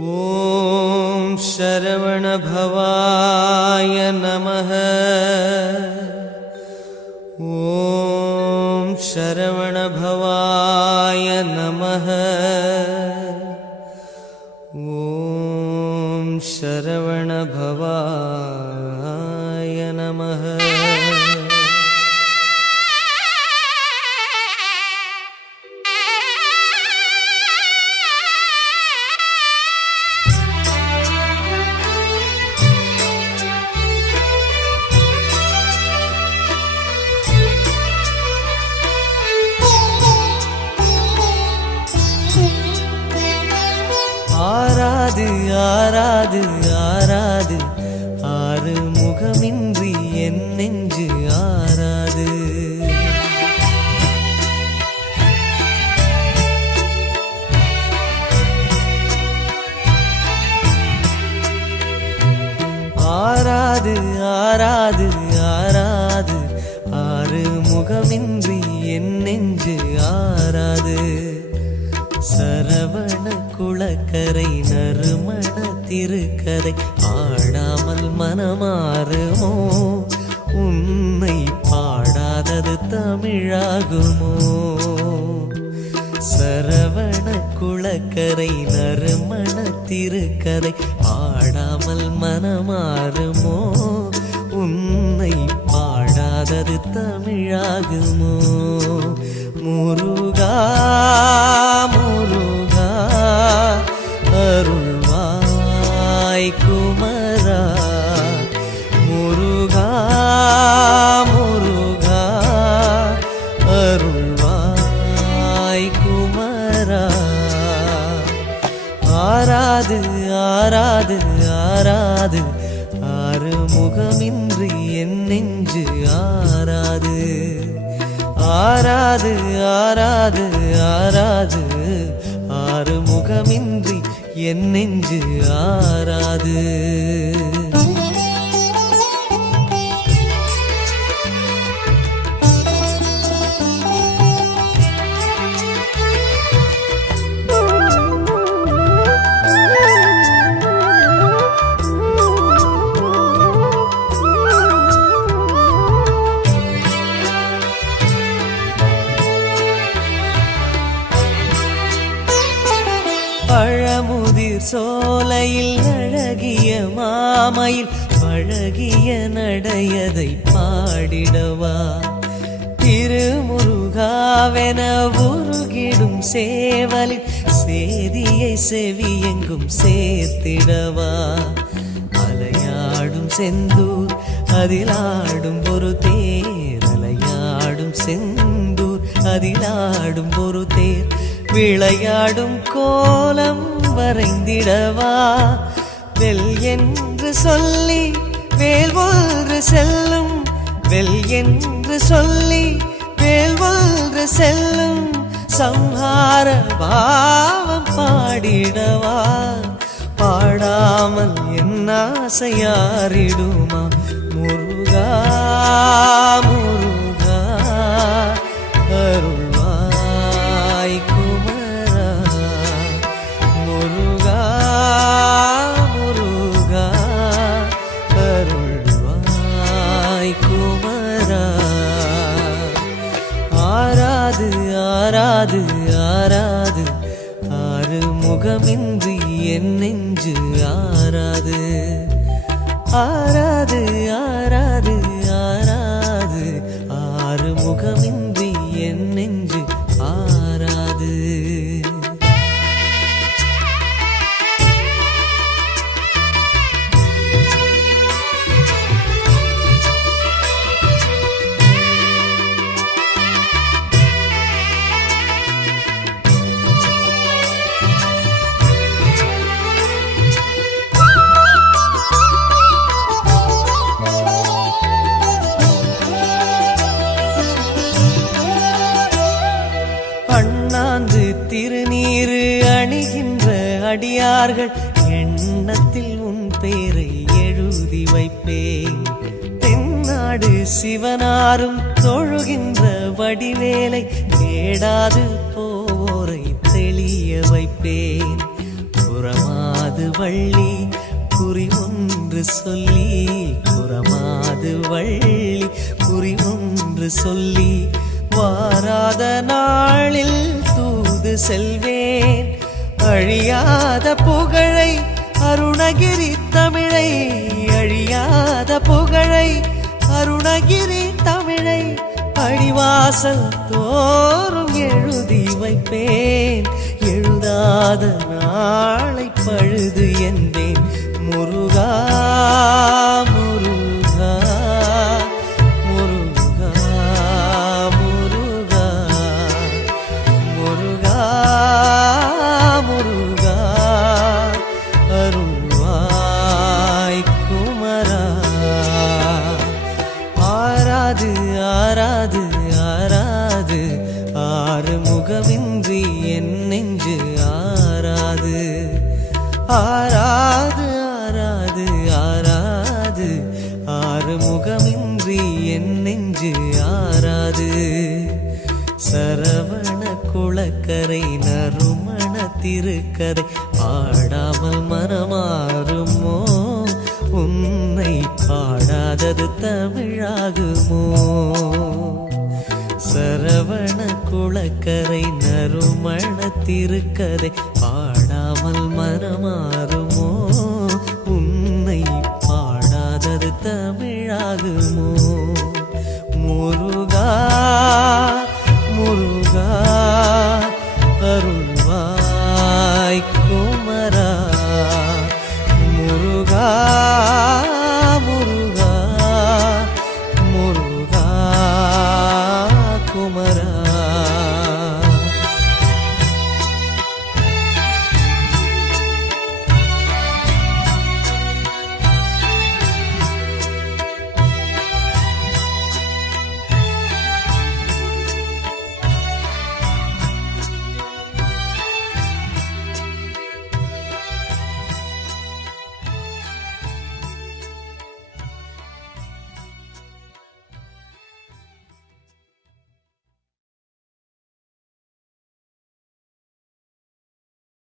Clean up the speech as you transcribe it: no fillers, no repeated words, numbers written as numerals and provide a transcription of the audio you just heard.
ஓம் சரவண பவாய நமஹ. ஓம் சரவண பவாய நமஹ. ஓம் சரவண பவாய நமஹ. ஆராது ஆராது ஆராது ஆறு முகமின்றி என் நெஞ்சு ஆராது. ஆராது ஆராது ஆராது ஆறு முகமின்றி என் நெஞ்சு ஆராது. சரவண குளக்கரை நறுமண திருக்கரை ஆடாமல் மனமாறுமோ? உன்னை பாடாதது தமிழாகுமோ? சரவண குளக்கரை நறுமண திருக்கரை ஆடாமல் மனமாறுமோ? உன்னை பாடாதது தமிழாகுமோ? முருகா முருகா அருள்வாய் குமரா. முருகா முருகா அருள்வாய் குமரா. ஆராது ஆராது ஆராது ஆறு முகமின்றி என் நெஞ்சு ஆராது. ஆராது ஆராது ஆராது ஆறு முகமின்றி என் நெஞ்சு ஆராது. பழமுதிர் சோலையில் அழகிய மாமையில் பழகிய நடையதை பாடிடவா. திருமுருகாவென உருகிடும் சேவலில் சேதியை செவியெங்கும் சேர்த்திடவா. அலையாடும் செந்தூர் அதிலாடும் ஒரு தேர். அலையாடும் செந்தூர் அதிலாடும் ஒரு தேர். விளையாடும் கோலம் வரைந்திடவா. வெல் என்று சொல்லி வேல் ஒன்று செல்லும். வெல் என்று சொல்லி வேல் ஒன்று செல்லும். சம்ஹார பாவம் பாடிடவா. பாடாமல் என் ஆசையாரிடுமா? முருகா முருகா அருள்வாய் குமரா. முருகா முருகா அருள்வாய் குமரா. ஆராது ஆராது ஆராது ஆறு முகமின்றி என் நெஞ்சு ஆராது. ஆராது ஆராது ஆராது ஆறு முகமின்றி என் நெஞ்சு ஆராது. அண்ணாந்து திருநீரு அணிகின்ற அடியார்கள் எண்ணத்தில் உன் பேரை எழுதி வைப்பேன். தென்னாடு சிவனாரும் தொழுகின்ற வடிவேலை தேடாது போரை தெளிய வைப்பேன். புறமாத குறமாது வள்ளி குறி ஒன்று சொல்லி குறமாது வள்ளி குறி ஒன்று சொல்லி வாராத நாளில் தூது செல்வேன் அழியாத புகழை அருணகிரி தமிழை அழியாத புகழை அருணகிரி தமிழை அடிவாசல் தோறும் எழுதி வைப்பேன் எழுதாத நாளை பழுது என்பேன் முருகா முருகா முருகா முருகா முருகா முருகா அருள்வாய் குமரா ஆராது ஆராது ஆராது ஆறு முகமின்றி என் நெஞ்சு ஆராது ஆராது ஆராது ஆராது ஆறு முகமின்றி என் நெஞ்சு ஆராது சரவண குளக்கரை நறுமண திருக்கதை பாடாமல் மனமாறுமோ உன்னை பாடாதது தமிழாகுமோ சரவண குளக்கரை நறுமண திருக்கதை பாடாமல் மனமாறுமோ